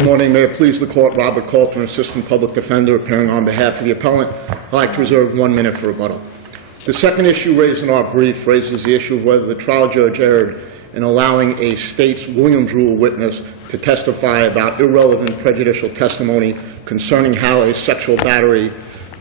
Good morning. May it please the Court, Robert Coulter, Assistant Public Defender, appearing on behalf of the appellant. I'd like to reserve 1 minute for rebuttal. The second issue raised in our brief raises the issue of whether the trial judge erred in allowing a state's Williams Rule witness to testify about irrelevant prejudicial testimony concerning how a sexual battery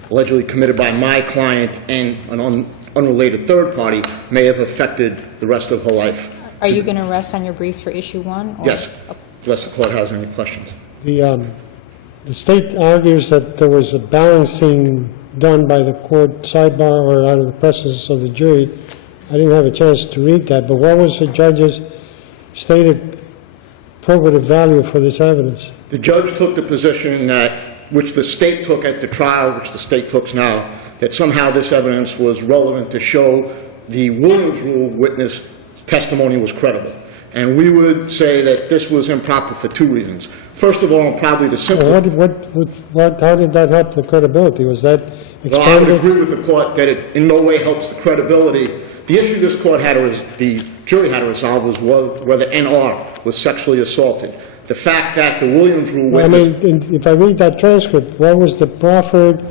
allegedly committed by my client and an unrelated third party may have affected the rest of her life. Are you going to rest on your briefs for issue 1? Or? Yes, unless the Court has any questions. The state argues that there was a balancing done by the court sidebar or out of the presence of the jury. I didn't have a chance to read that, but what was the judge's stated probative value for this evidence? The judge took the position that, which the state took at the trial, which the state takes now, that somehow this evidence was relevant to show the Williams Rule witness testimony was credible. And we would say that this was improper for 2 reasons. First of all, and probably the simple... How did that help the credibility? Was that expanded? Well, I would agree with the Court that it in no way helps the credibility. The issue this Court had to, the jury had to resolve was whether NR was sexually assaulted. The fact that the Williams Rule witness... I mean, if I read that transcript, what was the proffered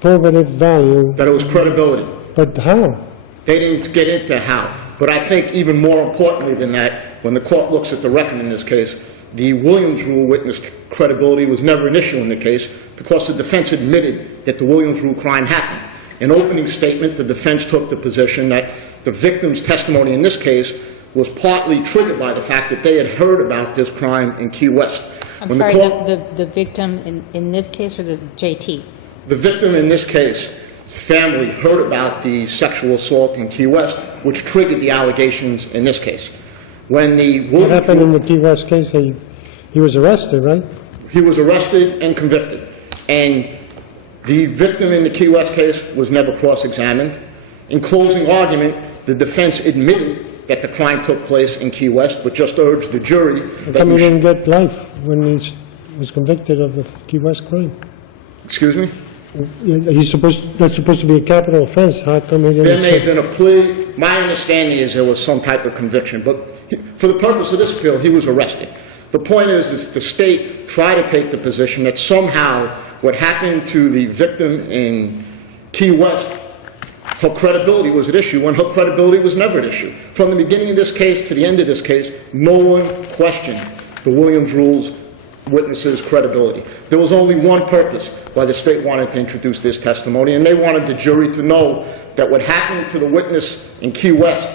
probative value? That it was credibility. But how? They didn't get into how. But I think even more importantly than that, when the Court looks at the record in this case, the Williams Rule witness credibility was never an issue in the case because the defense admitted that the Williams Rule crime happened. In opening statement, the defense took the position that the victim's testimony in this case was partly triggered by the fact that they had heard about this crime in Key West. I'm sorry, the victim in this case or the JT? The victim in this case, family heard about the sexual assault in Key West, which triggered the allegations in this case. When the What happened in the Key West case? He was arrested, right? He was arrested and convicted. And the victim in the Key West case was never cross-examined. In closing argument, the defense admitted that the crime took place in Key West, but just urged the jury that... How come he didn't get life when he was convicted of the Key West crime? Excuse me? That's supposed to be a capital offense. How come he didn't... There may have been a plea. My understanding is there was some type of conviction, but for the purpose of this appeal, he was arrested. The point is the state tried to take the position that somehow what happened to the victim in Key West, her credibility was at issue, when her credibility was never at issue. From the beginning of this case to the end of this case, no one questioned the Williams Rule's witnesses' credibility. There was only one purpose why the state wanted to introduce this testimony, and they wanted the jury to know that what happened to the witness in Key West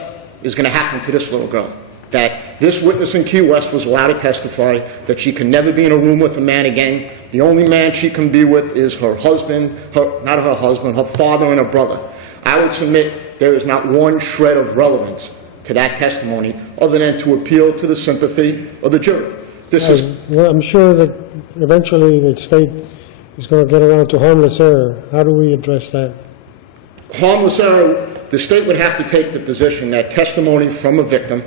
is going to happen to this little girl. That this witness in Key West was allowed to testify that she can never be in a room with a man again. The only man she can be with is her husband, not her husband, her father and her brother. I would submit there is not one shred of relevance to that testimony other than to appeal to the sympathy of the jury. Well, I'm sure that eventually the state is going to get around to harmless error. How do we address that? Harmless error, the state would have to take the position that testimony from a victim,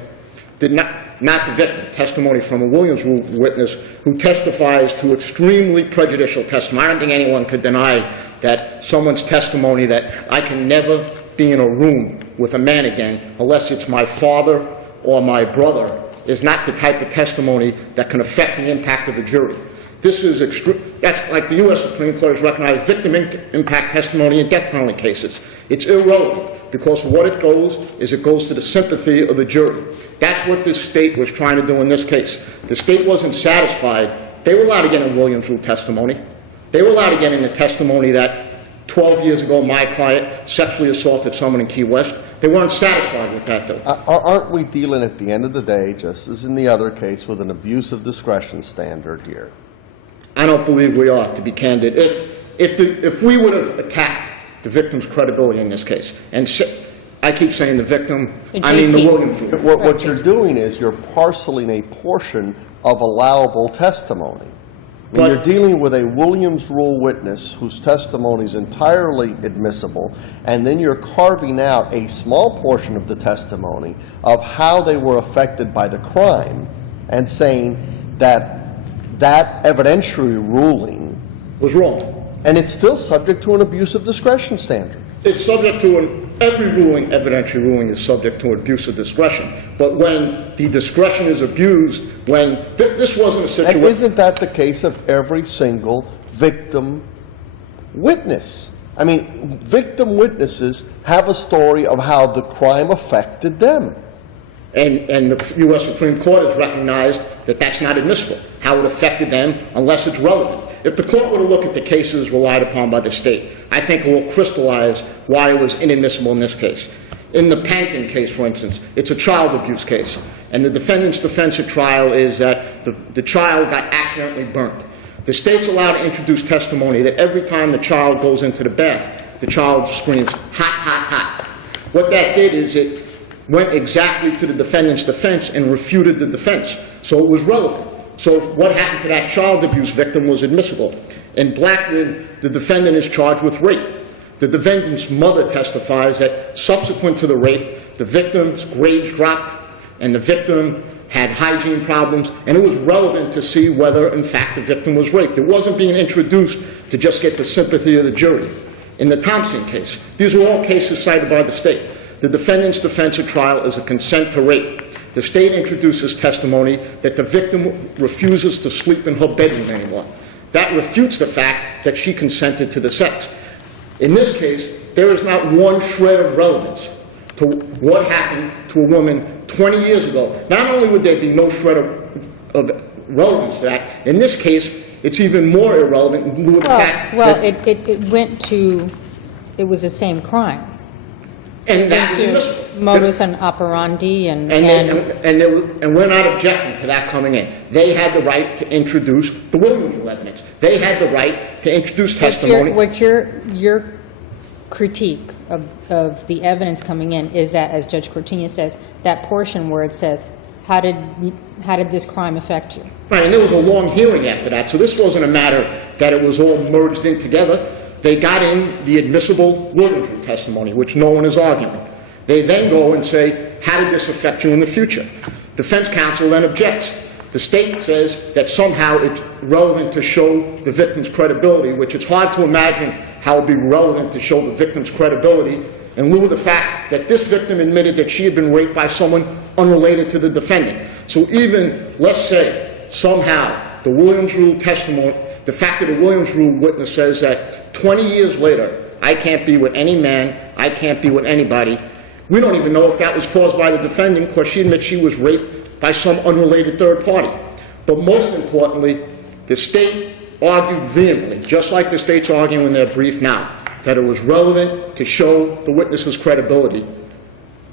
not the victim, testimony from a Williams Rule witness who testifies to extremely prejudicial testimony. I don't think anyone could deny that someone's testimony that I can never be in a room with a man again unless it's my father or my brother is not the type of testimony that can affect the impact of a jury. This is that's like the U.S. Supreme Court has recognized victim impact testimony in death penalty cases. It's irrelevant because what it goes is it goes to the sympathy of the jury. That's what this state was trying to do in this case. The state wasn't satisfied. They were allowed to get in Williams Rule testimony. They were allowed to get in the testimony that 12 years ago my client sexually assaulted someone in Key West. They weren't satisfied with that, though. Aren't we dealing at the end of the day, just as in the other case, with an abuse of discretion standard here? I don't believe we are, to be candid. If we would have attacked the victim's credibility in this case, and I keep saying the victim, I mean the Williams Rule. What you're doing is you're parceling a portion of allowable testimony. I mean, you're dealing with a Williams Rule witness whose testimony is entirely admissible, and then you're carving out a small portion of the testimony of how they were affected by the crime and saying that that evidentiary ruling was wrong. And it's still subject to an abuse of discretion standard. It's subject to every ruling, evidentiary ruling, is subject to abuse of discretion. But when the discretion is abused, when this wasn't a situation... And isn't that the case of every single victim witness? I mean, victim witnesses have a story of how the crime affected them. And the U.S. Supreme Court has recognized that that's not admissible, how it affected them, unless it's relevant. If the court were to look at the cases relied upon by the state, I think it will crystallize why it was inadmissible in this case. In the Pankin case, for instance, it's a child abuse case, and the defendant's defense at trial is that the child got accidentally burnt. The state's allowed to introduce testimony that every time the child goes into the bath, the child screams, hot, hot, hot. What that did is it went exactly to the defendant's defense and refuted the defense, so it was relevant. So what happened to that child abuse victim was admissible. In Blackman, the defendant is charged with rape. The defendant's mother testifies that subsequent to the rape, the victim's grades dropped and the victim had hygiene problems, and it was relevant to see whether, in fact, the victim was raped. It wasn't being introduced to just get the sympathy of the jury. In the Thompson case, these are all cases cited by the state. The defendant's defense at trial is a consent to rape. The state introduces testimony that the victim refuses to sleep in her bedroom anymore. That refutes the fact that she consented to the sex. In this case, there is not one shred of relevance to what happened to a woman 20 years ago. Not only would there be no shred of relevance to that, in this case, it's even more irrelevant in lieu of the fact that... it was the same crime. And that was admissible. Modus and operandi and we're not objecting to that coming in. They had the right to introduce the Williams rule evidence. They had the right to introduce testimony. What's your critique of the evidence coming in is that, as Judge Cortina says, that portion where it says, how did this crime affect you? Right, and there was a long hearing after that, so this wasn't a matter that it was all merged in together. They got in the admissible Williams rule testimony, which no one is arguing. They then go and say, how did this affect you in the future? Defense counsel then objects. The state says that somehow it's relevant to show the victim's credibility, which it's hard to imagine how it would be relevant to show the victim's credibility in lieu of the fact that this victim admitted that she had been raped by someone unrelated to the defendant. So even, let's say, somehow the Williams rule testimony, the fact that a Williams rule witness says that 20 years later, I can't be with any man, I can't be with anybody. We don't even know if that was caused by the defendant because she admits she was raped by some unrelated third party. But most importantly, the state argued vehemently, just like the state's arguing in their brief now, that it was relevant to show the witness's credibility.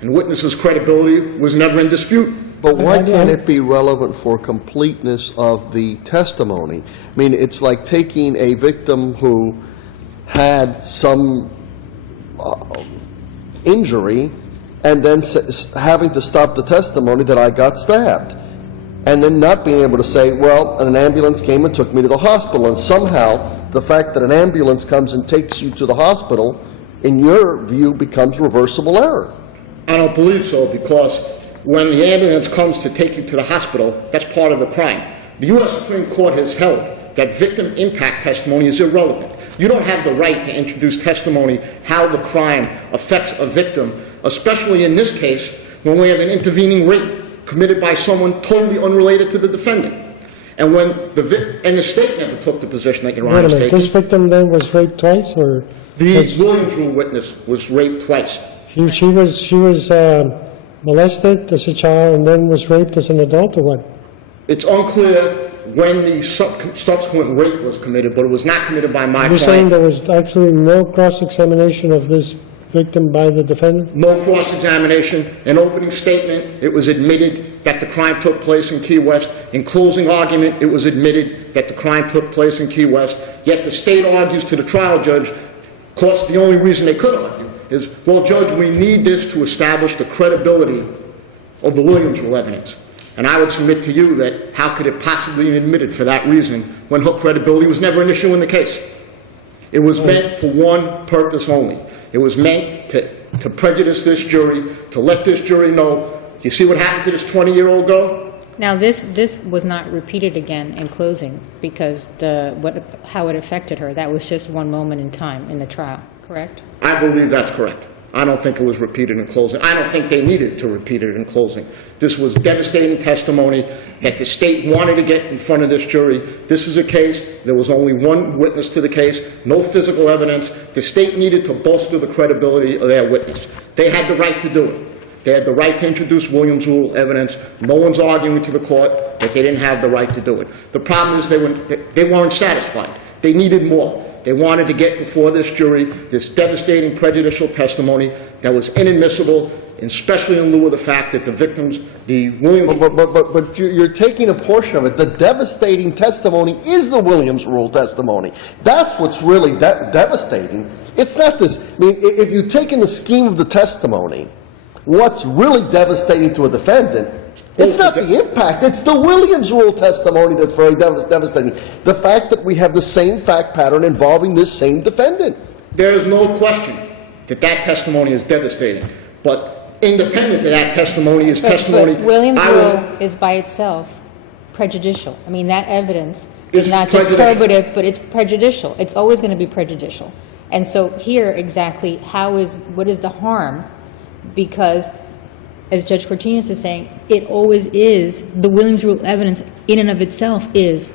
And witness's credibility was never in dispute. But why can't it be relevant for completeness of the testimony? I mean, it's like taking a victim who had some injury and then having to stop the testimony that I got stabbed. And then not being able to say, well, an ambulance came and took me to the hospital. And somehow the fact that an ambulance comes and takes you to the hospital, in your view, becomes reversible error. I don't believe so, because when the ambulance comes to take you to the hospital, that's part of the crime. The U.S. Supreme Court has held that victim impact testimony is irrelevant. You don't have the right to introduce testimony how the crime affects a victim, especially in this case when we have an intervening rape committed by someone totally unrelated to the defendant. And when the state never took the position that Your Honor is taking. This victim then was raped twice, or the Williams rule witness was raped twice. She was molested as a child and then was raped as an adult, or what? It's unclear when the subsequent rape was committed, but it was not committed by my client. You're saying there was actually no cross-examination of this victim by the defendant? No cross-examination. In opening statement, it was admitted that the crime took place in Key West. In closing argument, it was admitted that the crime took place in Key West. Yet the state argues to the trial judge, of course, the only reason they could argue is, well, Judge, we need this to establish the credibility of the Williams rule evidence. And I would submit to you that how could it possibly be admitted for that reason when her credibility was never an issue in the case? It was meant for one purpose only. It was meant to prejudice this jury, to let this jury know, you see what happened to this 20-year-old girl? Now, this was not repeated again in closing because how it affected her. That was just one moment in time in the trial, correct? I believe that's correct. I don't think it was repeated in closing. I don't think they needed to repeat it in closing. This was devastating testimony that the state wanted to get in front of this jury. This is a case, there was only one witness to the case, no physical evidence. The state needed to bolster the credibility of their witness. They had the right to do it. They had the right to introduce Williams Rule evidence. No one's arguing to the court that they didn't have the right to do it. The problem is they weren't satisfied. They needed more. They wanted to get before this jury this devastating prejudicial testimony that was inadmissible, especially in lieu of the fact that the victims, the Williams... But you're taking a portion of it. The devastating testimony is the Williams Rule testimony. That's what's really devastating. It's not this. I mean, if you take in the scheme of the testimony, what's really devastating to a defendant, it's not the impact. It's the Williams Rule testimony that's very devastating. The fact that we have the same fact pattern involving this same defendant. There is no question that that testimony is devastating. But independent of that testimony is testimony... But Williams Rule is by itself prejudicial. I mean, that evidence is not just probative, but it's prejudicial. It's always going to be prejudicial. And so here, exactly, what is the harm? Because, as Judge Cortinez is saying, it always is, the Williams Rule evidence in and of itself is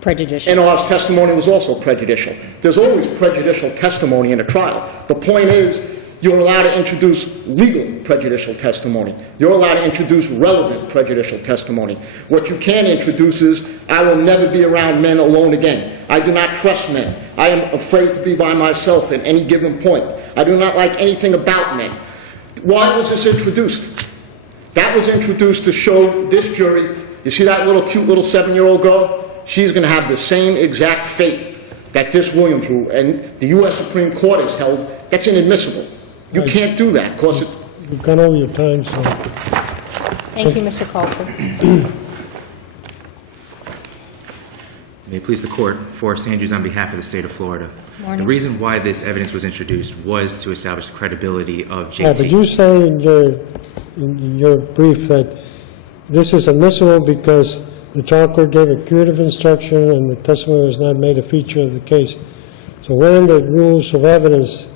prejudicial. And Oz testimony was also prejudicial. There's always prejudicial testimony in a trial. The point is, you're allowed to introduce legal prejudicial testimony. You're allowed to introduce relevant prejudicial testimony. What you can introduce is, I will never be around men alone again. I do not trust men. I am afraid to be by myself at any given point. I do not like anything about men. Why was this introduced? That was introduced to show this jury, you see that little cute little 7-year-old girl? She's going to have the same exact fate that this Williams Rule, and the U.S. Supreme Court has held, that's inadmissible. You can't do that, because it... You've gone over your time, so... Thank you, Mr. Calford. May it please the Court, Forrest Andrews on behalf of the state of Florida. Morning. The reason why this evidence was introduced was to establish the credibility of JT. Yeah, but you say in your brief that this is admissible because the trial court gave a curative instruction and the testimony was not made a feature of the case. So when the rules of evidence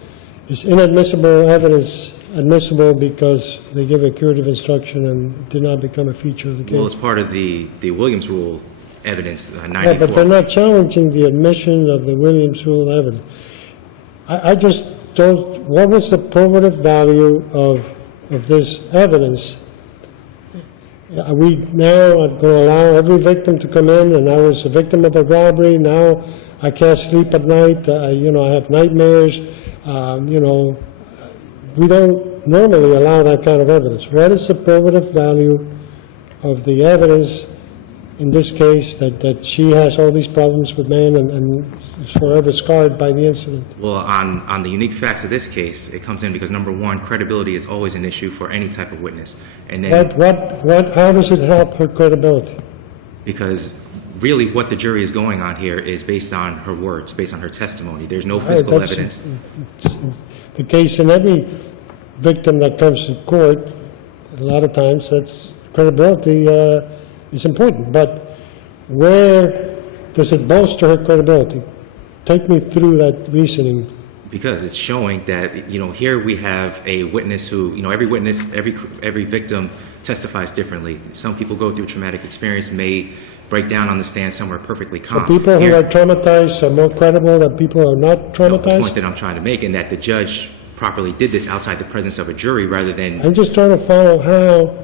is inadmissible evidence admissible because they give a curative instruction and it did not become a feature of the case? Well, it's part of the Williams Rule evidence, 94. Yeah, but they're not challenging the admission of the Williams Rule evidence. I just don't, what was the probative value of this evidence? Are we now going to allow every victim to come in, and I was a victim of a robbery, now I can't sleep at night, I have nightmares, we don't normally allow that kind of evidence. What is the probative value of the evidence in this case that she has all these problems with men and is forever scarred by the incident? Well, on the unique facts of this case, it comes in because, number one, credibility is always an issue for any type of witness. And then How does it help her credibility? because really what the jury is going on here is based on her words, based on her testimony. There's no physical evidence. It's the case in every victim that comes to court. A lot of times, that's credibility is important. But where does it bolster her credibility? Take me through that reasoning. Because it's showing that, here we have a witness who, every witness, every victim testifies differently. Some people go through traumatic experience, may break down on the stand, some are perfectly calm. The people who are traumatized are more credible than people who are not traumatized? The point that I'm trying to make, and that the judge properly did this outside the presence of a jury rather than... I'm just trying to follow how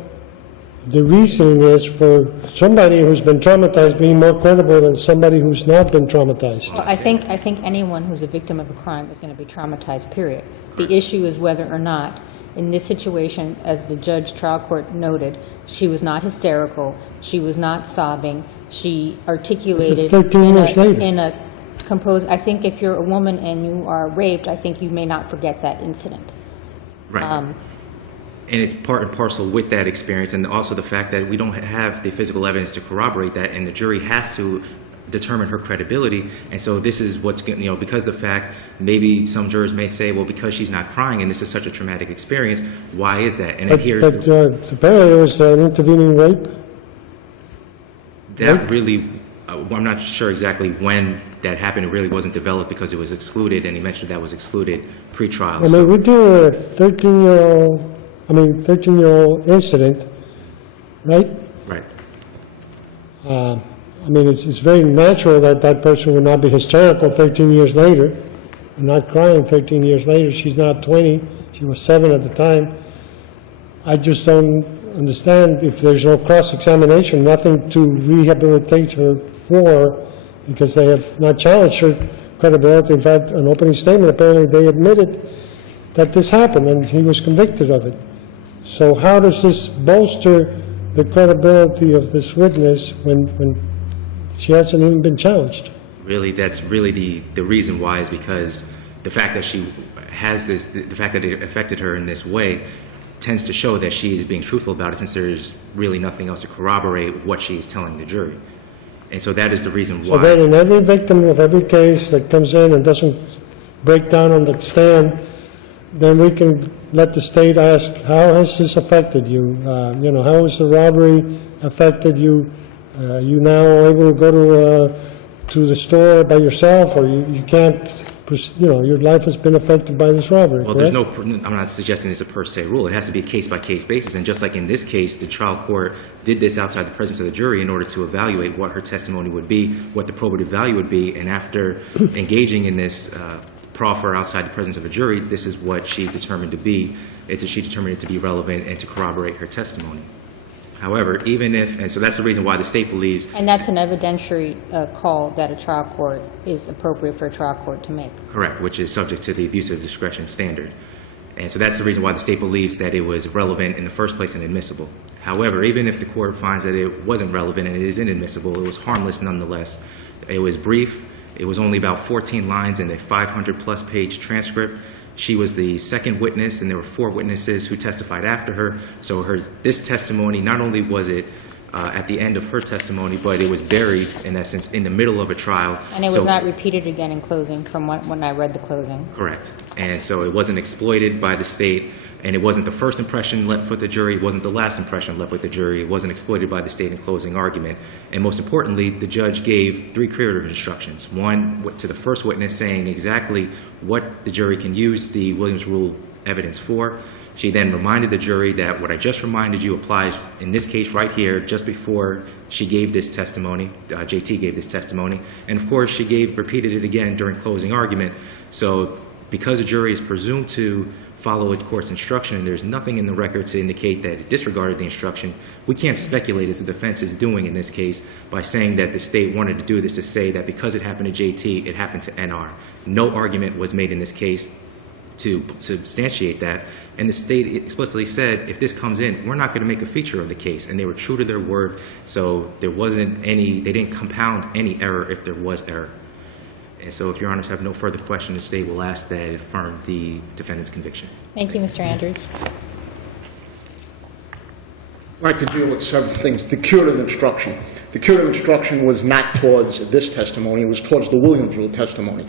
the reasoning is for somebody who's been traumatized being more credible than somebody who's not been traumatized. Well, I think anyone who's a victim of a crime is going to be traumatized, period. The issue is whether or not, in this situation, as the trial court noted, she was not hysterical, she was not sobbing, she articulated... This is 13 years later. In a composed... I think if you're a woman and you are raped, I think you may not forget that incident. Right. And it's part and parcel with that experience, and also the fact that we don't have the physical evidence to corroborate that, and the jury has to determine her credibility. And so this is what's, because the fact, maybe some jurors may say, well, because she's not crying and this is such a traumatic experience, why is that? And But apparently it was an intervening rape. That really I'm not sure exactly when that happened. It really wasn't developed because it was excluded, and he mentioned that was excluded pre-trial. I mean, we're dealing with a 13-year-old incident, right? Right. I mean, it's very natural that that person would not be hysterical 13 years later, and not crying 13 years later. She's not 20, she was 7 at the time. I just don't understand if there's no cross-examination, nothing to rehabilitate her for, because they have not challenged her credibility. In fact, an opening statement, apparently they admitted that this happened and he was convicted of it. So how does this bolster the credibility of this witness when she hasn't even been challenged? Really, that's really the reason why is because the fact that she has this, the fact that it affected her in this way tends to show that she is being truthful about it, since there's really nothing else to corroborate what she is telling the jury. And so that is the reason why. So then in every victim of every case that comes in and doesn't break down on the stand, then we can let the state ask, how has this affected you? How has the robbery affected you? You now able to go to the store by yourself, or you can't, your life has been affected by this robbery, Well, correct? I'm not suggesting it's a per se rule. It has to be a case-by-case basis. And just like in this case, the trial court did this outside the presence of the jury in order to evaluate what her testimony would be, what the probative value would be, and after engaging in this proffer outside the presence of a jury, this is what she determined to be. She determined it to be relevant and to corroborate her testimony. However, even if, and so that's the reason why the state believes. And that's an evidentiary call that a trial court is appropriate for a trial court to make. Correct, which is subject to the abuse of discretion standard. And so that's the reason why the state believes that it was relevant in the first place and admissible. However, even if the court finds that it wasn't relevant and it is inadmissible, it was harmless nonetheless. It was brief. It was only about 14 lines in a 500-plus page transcript. She was the second witness, and there were 4 witnesses who testified after her. So this testimony, not only was it at the end of her testimony, but it was buried, in essence, in the middle of a trial. And it was not repeated again in closing from when I read the closing. Correct. And so it wasn't exploited by the state, and it wasn't the first impression left with the jury, it wasn't the last impression left with the jury, it wasn't exploited by the state in closing argument. And most importantly, the judge gave 3 curative instructions. One to the first witness saying exactly what the jury can use the Williams Rule evidence for. She then reminded the jury that what I just reminded you applies in this case right here, just before she gave this testimony, JT gave this testimony. And of course, she repeated it again during closing argument. So because a jury is presumed to follow a court's instruction, and there's nothing in the record to indicate that it disregarded the instruction, we can't speculate, as the defense is doing in this case, by saying that the state wanted to do this to say that because it happened to JT, it happened to NR. No argument was made in this case to substantiate that, and the state explicitly said, if this comes in, we're not going to make a feature of the case, and they were true to their word, so there wasn't any, they didn't compound any error if there was error. And so if Your Honors have no further questions, the state will ask that it affirm the defendant's conviction. Thank you, Mr. Andrews. I'd like to deal with several things. The curative instruction. The curative instruction was not towards this testimony, it was towards the Williams Rule testimony.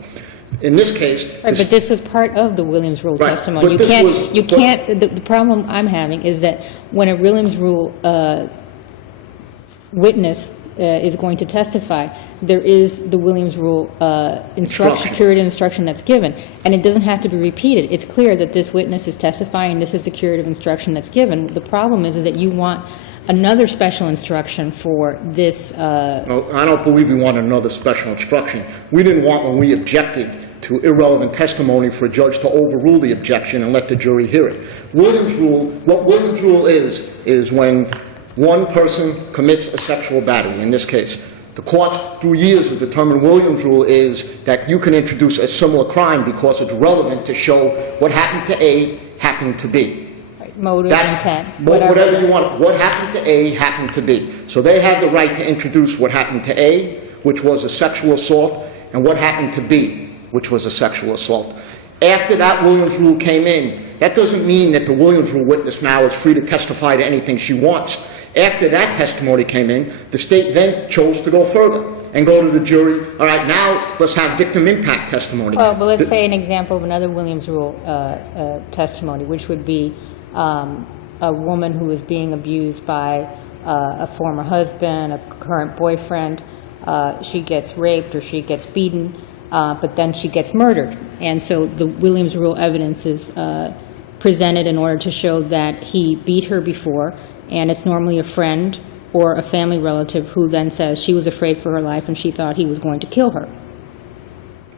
In this case... Right, but this was part of the Williams Rule Right, testimony. but You can't, the problem I'm having is that when a Williams Rule witness is going to testify, there is the Williams Rule instruction, curative instruction that's given, and it doesn't have to be repeated. It's clear that this witness is testifying, this is the curative instruction that's given. The problem is that you want another special instruction for this. No, I don't believe we want another special instruction. We didn't want, when we objected to irrelevant testimony, for a judge to overrule the objection and let the jury hear it. Williams Rule, what Williams Rule is when one person commits a sexual battery, in this case. The courts, through years, have determined Williams Rule is that you can introduce a similar crime because it's relevant to show what happened to A happened to B. Motive, intent, whatever you want. What happened to A happened to B. So they had the right to introduce what happened to A, which was a sexual assault, and what happened to B, which was a sexual assault. After that Williams Rule came in, that doesn't mean that the Williams Rule witness now is free to testify to anything she wants. After that testimony came in, the state then chose to go further and go to the jury. All right, now let's have victim impact testimony. Well, but let's say an example of another Williams Rule testimony, which would be a woman who is being abused by a former husband, a current boyfriend, she gets raped or she gets beaten, but then she gets murdered. And so the Williams rule evidence is presented in order to show that he beat her before, and it's normally a friend or a family relative who then says she was afraid for her life and she thought he was going to kill her.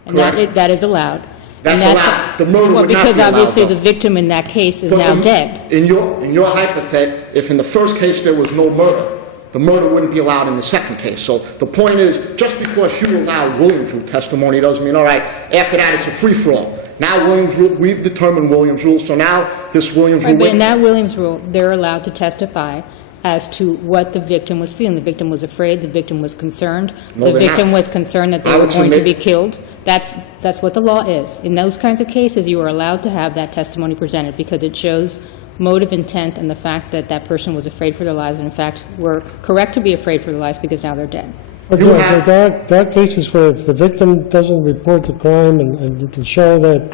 And that is allowed. That's allowed. The murder well, would not because be allowed, obviously though. the victim in that case is But now dead. In your hypothet, if in the first case there was no murder, the murder wouldn't be allowed in the second case. So the point is, just because you allow Williams rule testimony doesn't mean, all right, after that it's a free-for-all. Now Williams rule, we've determined Williams rule, so now this Williams rule... Right, but in that Williams rule, they're allowed to testify as to what the victim was feeling. The victim was afraid, the victim was concerned, No, the they're victim not. was concerned that they I were would going to submit- be killed. That's what the law is. In those kinds of cases, you are allowed to have that testimony presented because it shows motive, intent, and the fact that that person was afraid for their lives, and in fact were correct to be afraid for their lives because now they're dead. But You yeah, have- there are cases where if the victim doesn't report the crime and you can show that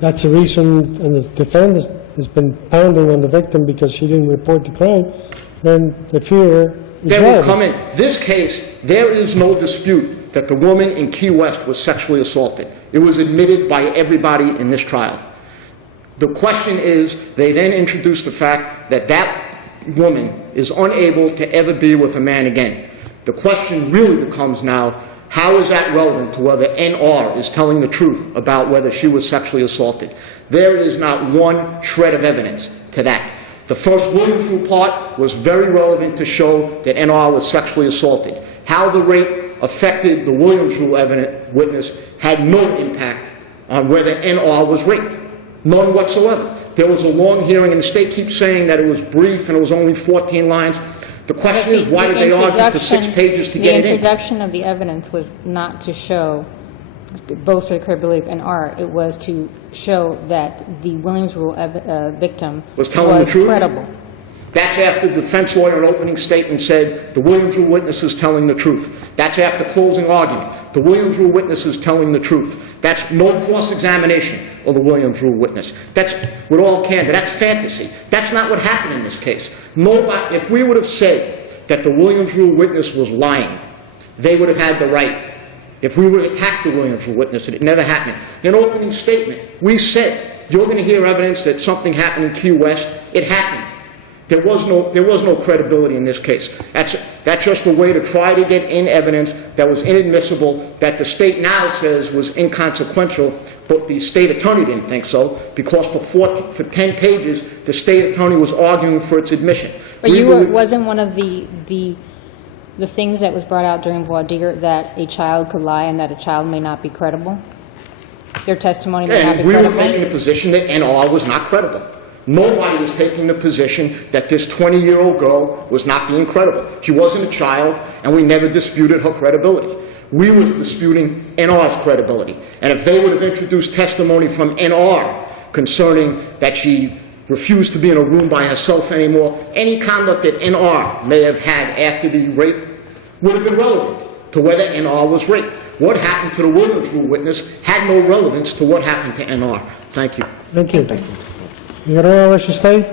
that's the reason, and the defendant has been pounding on the victim because she didn't report the crime, then the fear is They will relevant. come in. This case, there is no dispute that the woman in Key West was sexually assaulted. It was admitted by everybody in this trial. The question is, they then introduced the fact that that woman is unable to ever be with a man again. The question really becomes now, how is that relevant to whether NR is telling the truth about whether she was sexually assaulted? There is not one shred of evidence to that. The first Williams rule part was very relevant to show that NR was sexually assaulted. How the rape affected the Williams rule witness had no impact on whether NR was raped. None whatsoever. There was a long hearing, and the state keeps saying that it was brief and it was only 14 lines. The question is, why did they argue for 6 pages to get it The in? introduction of the evidence was not to show, bolster the credibility of NR. It was to show that the Williams rule victim Was telling the truth? credible. That's after the defense lawyer in opening statement said the Williams rule witness is telling the truth. That's after closing argument. The Williams rule witness is telling the truth. That's no cross-examination of the Williams rule witness. That's, with all candor, that's fantasy. That's not what happened in this case. Nobody, if we would have said that the Williams rule witness was lying, they would have had the right. If we would have attacked the Williams rule witness, it never happened. In opening statement, we said, you're going to hear evidence that something happened in Key West. It happened. There was no credibility in this case. That's just a way to try to get in evidence that was inadmissible, that the state now says was inconsequential, but the state attorney didn't think so, because for 10 pages, the state attorney was arguing for its admission. But wasn't one of the things that was brought out during voir dire that a child could lie and that a child may not be credible? Their testimony may not be And we were credible? taking the position that NR was not credible. Nobody was taking the position that this 20-year-old girl was not being credible. She wasn't a child, and we never disputed her credibility. We were disputing NR's credibility. And if they would have introduced testimony from NR concerning that she refused to be in a room by herself anymore, any conduct that NR may have had after the rape would have been relevant to whether NR was raped. What happened to the Williams rule witness had no relevance to what happened to NR. Thank you. Thank you. Figueroa versus State?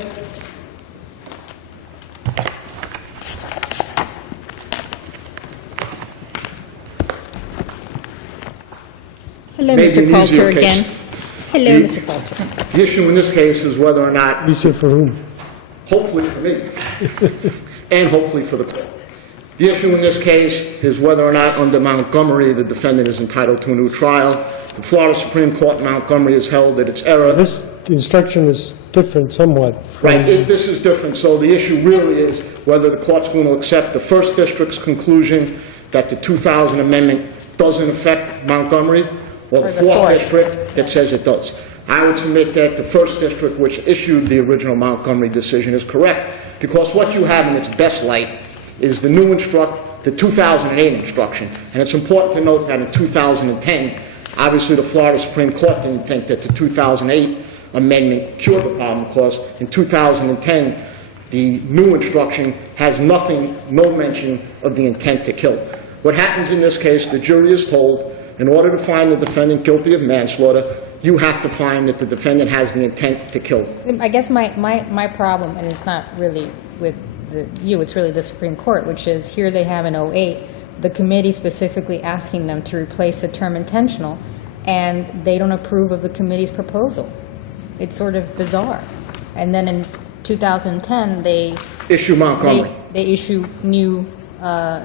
Hello, Maybe Mr. an easier Coulter case. again. Hello, The- Mr. Coulter. The issue in this case is whether or not, Easier for whom? hopefully for me, and hopefully for the court. The issue in this case is whether or not under Montgomery the defendant is entitled to a new trial. The Florida Supreme Court in Montgomery has held that it's error. This instruction is different somewhat. from- Right, this is different, so the issue really is whether the court's going to accept the First District's conclusion that the 2000 amendment doesn't affect Montgomery, or the Fourth District that says it does. I would submit that the First District, which issued the original Montgomery decision, is correct, because what you have in its best light is the new the 2008 instruction, and it's important to note that in 2010, obviously the Florida Supreme Court didn't think that the 2008 amendment cured the problem, because in 2010, the new instruction has nothing, no mention of the intent to kill. What happens in this case, the jury is told, in order to find the defendant guilty of manslaughter, you have to find that the defendant has the intent to kill. I guess my problem, and it's not really with it's really the Supreme Court, which is here they have in 08 the committee specifically asking them to replace the term intentional, and they don't approve of the committee's proposal. It's sort of bizarre. And then in 2010, they Issue Montgomery. they issue new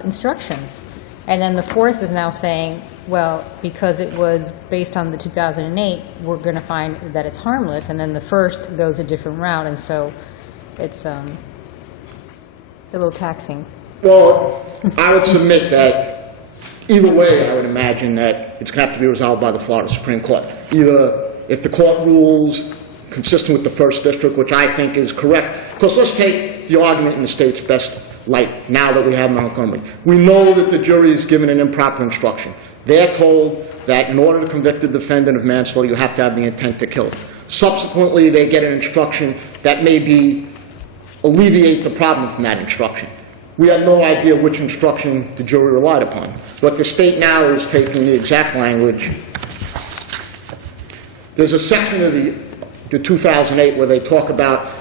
instructions. And then the fourth is now saying, well, because it was based on the 2008, we're going to find that it's harmless. And then the first goes a different route, and so it's a little taxing. Well, I would submit that either way, I would imagine that it's going to have to be resolved by the Florida Supreme Court. Either if the court rules consistent with the first district, which I think is correct, because let's take the argument in the state's best light now that we have Montgomery. We know that the jury is given an improper instruction. They're told that in order to convict the defendant of manslaughter, you have to have the intent to kill. Subsequently, they get an instruction that maybe alleviate the problem from that instruction. We have no idea which instruction the jury relied upon. But the state now is taking the exact language. There's a section of the 2008 where they talk about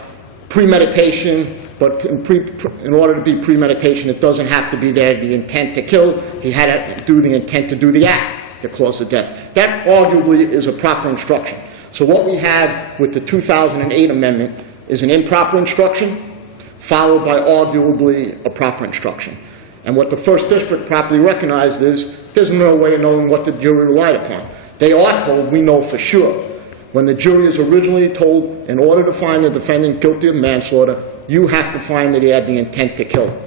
premeditation, but in order to be premeditation, it doesn't have to be there the intent to kill. He had to do the intent to do the act that caused the death. That arguably is a proper instruction. So what we have with the 2008 amendment is an improper instruction followed by arguably a proper instruction. And what the first district properly recognized is there's no way of knowing what the jury relied upon. They are told, we know for sure. When the jury is originally told, in order to find the defendant guilty of manslaughter, you have to find that he had the intent to kill.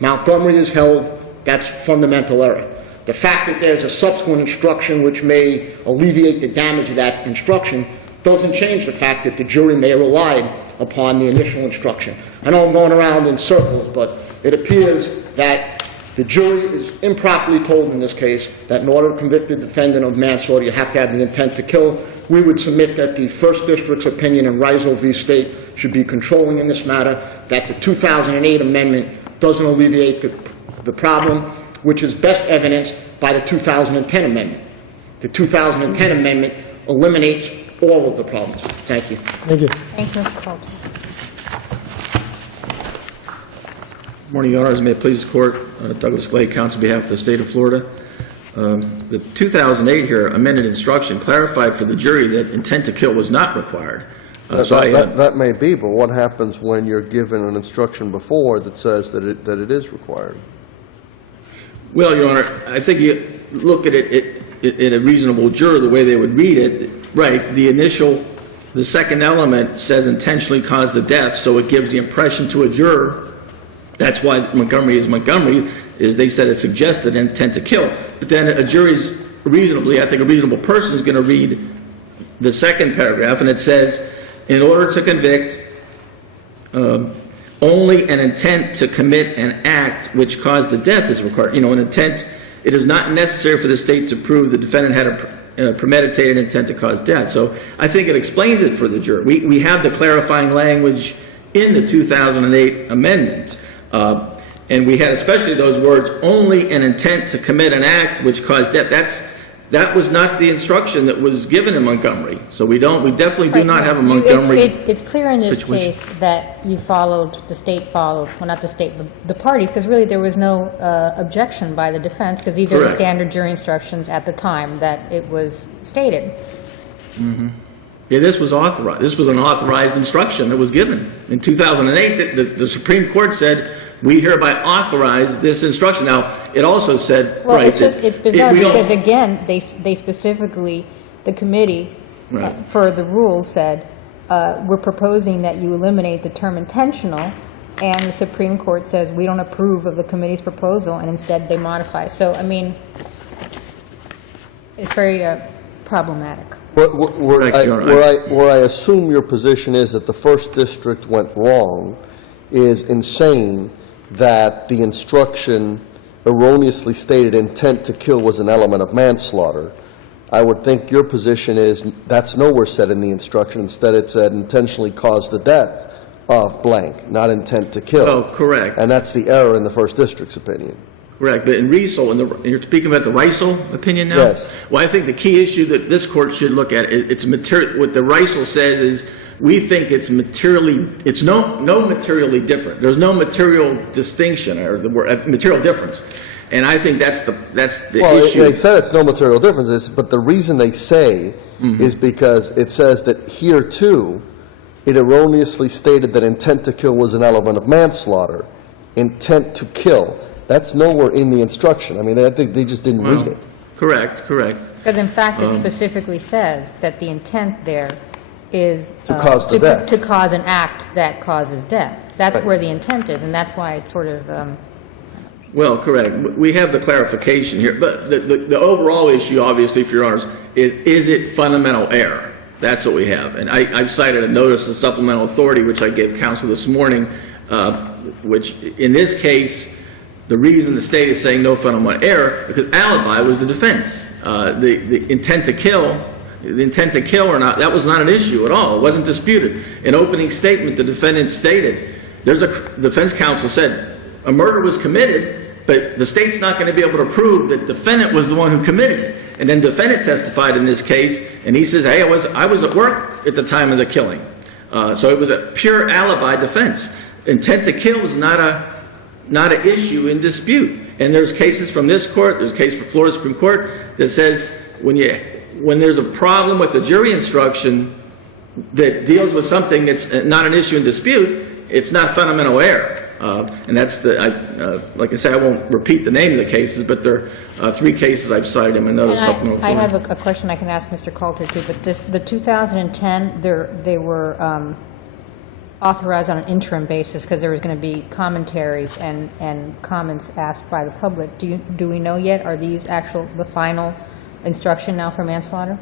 Montgomery is held, that's fundamental error. The fact that there's a subsequent instruction which may alleviate the damage of that instruction doesn't change the fact that the jury may have relied upon the initial instruction. I know I'm going around in circles, but it appears that the jury is improperly told in this case that in order to convict the defendant of manslaughter, you have to have the intent to kill. We would submit that the first district's opinion in Rizzo v. State should be controlling in this matter, that the 2008 amendment doesn't alleviate the problem, which is best evidenced by the 2010 amendment. The 2010 amendment eliminates all of the problems. Thank you. Thank you. Thank you, Mr. Colton. Morning, Your Honors. May it please the Court. Douglas Clay, counsel on behalf of the State of Florida. The 2008 here amended instruction clarified for the jury that intent to kill was not required. That may be, but what happens when you're given an instruction before that says that it is required? Well, Your Honor, I think you look at it in a reasonable juror, the way they would read it, right, the second element says intentionally caused the death, so it gives the impression to a juror. That's why Montgomery is Montgomery, is they said it suggested intent to kill. But then a jury's reasonably, I think a reasonable person is going to read the second paragraph, and it says, in order to convict, only an intent to commit an act which caused the death is required. You know, an intent, it is not necessary for the state to prove the defendant had a premeditated intent to cause death. So I think it explains it for the jury. We have the clarifying language in the 2008 amendment. And we had especially those words, only an intent to commit an act which caused death. That was not the instruction that was given in Montgomery. So we definitely do not have a Montgomery It's clear in this situation. case that you followed, the state followed, well, not the state, the parties, because really there was no objection by the defense, because these are the Correct. standard jury instructions at the time that it was stated. Yeah, this was authorized. This was an authorized instruction that was given. In 2008, the Supreme Court said, we hereby authorize this instruction. Now, it also said, Well, right, it's bizarre because, again, they specifically, the committee Right. for the rules said, we're proposing that you eliminate the term intentional, and the Supreme Court says, we don't approve of the committee's proposal, and instead they modify. So, I mean, it's very problematic. Where I assume your position is that the first district went wrong is in saying that the instruction erroneously stated intent to kill was an element of manslaughter. I would think your position is that's nowhere said in the instruction. Instead, it said intentionally caused the death of blank, not intent to kill. Oh, correct. And that's the error in the first district's opinion. Correct, but in Riesel, you're speaking about the Riesel opinion now? Yes. Well, I think the key issue that this court should look at, it's material. What the Riesel says is, we think it's materially, it's no materially different. There's no material distinction or the material difference. And I think that's the Well, issue. they said it's no material differences, but the reason they say is because it says that here too, it erroneously stated that intent to kill was an element of manslaughter. Intent to kill, that's nowhere in the instruction. I mean, I think they just didn't read it. Correct. Because in fact, it specifically says that the intent there is To cause the death. to cause an act that causes death. That's Right. where the intent is, and that's why it's sort of, Well, correct. We have the clarification here, but the overall issue, obviously, for your honors, is it fundamental error? That's what we have. And I've cited a notice of supplemental authority, which I gave counsel this morning, which in this case, the reason the state is saying no fundamental error, because alibi was the defense. The intent to kill or not, that was not an issue at all. It wasn't disputed. In opening statement, the defendant stated, defense counsel said, a murder was committed, but the state's not going to be able to prove that defendant was the one who committed it. And then defendant testified in this case, and he says, hey, I was at work at the time of the killing. So it was a pure alibi defense. Intent to kill was not an issue in dispute. And there's cases from this court, there's a case from Florida Supreme Court that says when there's a problem with the jury instruction that deals with something that's not an issue in dispute, it's not fundamental error. And that's like I said, I won't repeat the name of the cases, but there are 3 cases I've cited in my notice supplemental I authority. have a question I can ask Mr. Coulter too, but the 2010, they were authorized on an interim basis because there was going to be commentaries and comments asked by the public. Do we know yet, are these the final instruction now for manslaughter?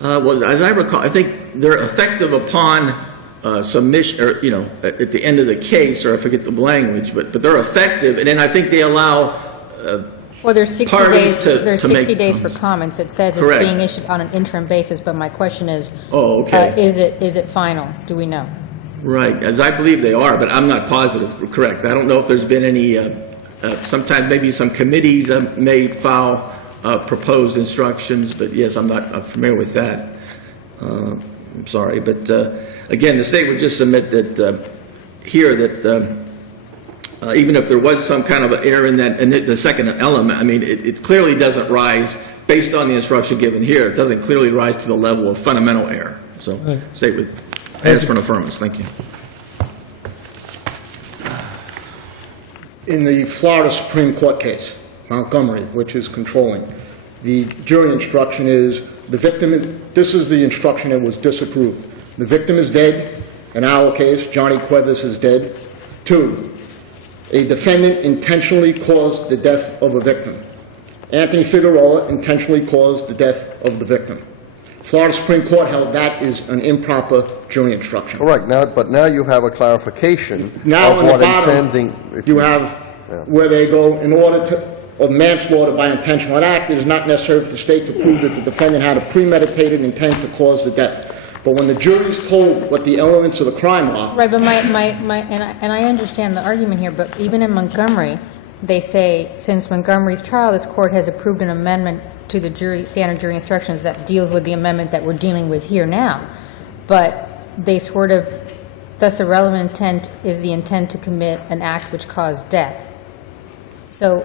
Well, as I recall, I think they're effective upon submission, or at the end of the case, or I forget the language, but they're effective, and then I think they allow Well, there's 60 parties days. to There's make 60 days for comments. It says it's Correct. being issued on an interim basis, but my question is, Oh, okay. Is it final? Do we know? Right, as I believe they are, but I'm not positive. Correct. I don't know if there's been any. Sometimes maybe some committees may file proposed instructions, but yes, I'm familiar with that. I'm sorry, but again, the state would just submit that here that even if there was some kind of an error in that, and the second element, I mean, it clearly doesn't rise based on the instruction given here. It doesn't clearly rise to the level of fundamental error. So, Right. state would ask for an affirmance. Thank you. In the Florida Supreme Court case, Montgomery, which is controlling, the jury instruction is the victim, this is the instruction that was disapproved. The victim is dead. In our case, Johnny Cuevas is dead. 2, a defendant intentionally caused the death of a victim. Anthony Figueroa intentionally caused the death of the victim. Florida Supreme Court held that is an improper jury instruction. Correct. But now you have a clarification Now of in the what bottom, intending. you have where they go, in order to, of manslaughter by intentional act, it is not necessary for the state to prove that the defendant had a premeditated intent to cause the death. But when the jury is told what the elements of the crime are, Right, but and I understand the argument here, but even in Montgomery, they say, since Montgomery's trial, this court has approved an amendment to the standard jury instructions that deals with the amendment that we're dealing with here now. They thus a relevant intent is the intent to commit an act which caused death. So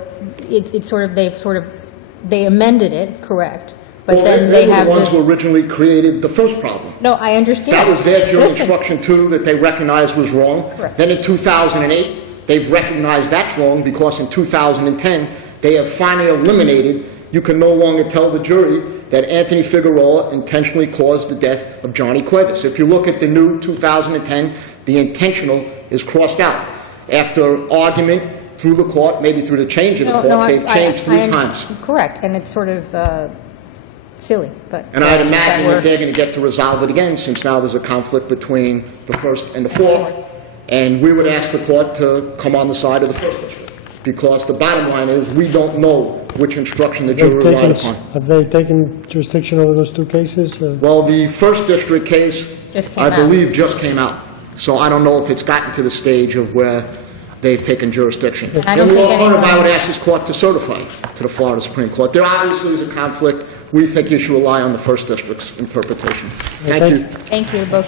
they amended it, correct, but well, then they they were have the ones this. who originally created the first problem. No, I understand. That was their jury Listen. instruction too, that they recognized was wrong. Correct. Then in 2008, they've recognized that's wrong because in 2010, they have finally eliminated, you can no longer tell the jury that Anthony Figueroa intentionally caused the death of Johnny Cuevas. If you look at the new 2010, the intentional is crossed out. After argument through the court, maybe through the change of the court, they've changed 3 times. Correct, and it's sort of silly, but. And I'd imagine that that works. they're going to get to resolve it again, since now there's a conflict between the first and the fourth. And we would ask the court to come on the side of the first district, because the bottom line is, we don't know which instruction the jury relied upon. Have they taken jurisdiction over those 2 cases? Well, the first district case, Just came I out. believe, just came out. So I don't know if it's gotten to the stage of where they've taken jurisdiction. I don't In the think alternative, I anyone- would ask this court to certify to the Florida Supreme Court. There obviously is a conflict. We think you should rely on the first district's interpretation. Thank you. Thank you to both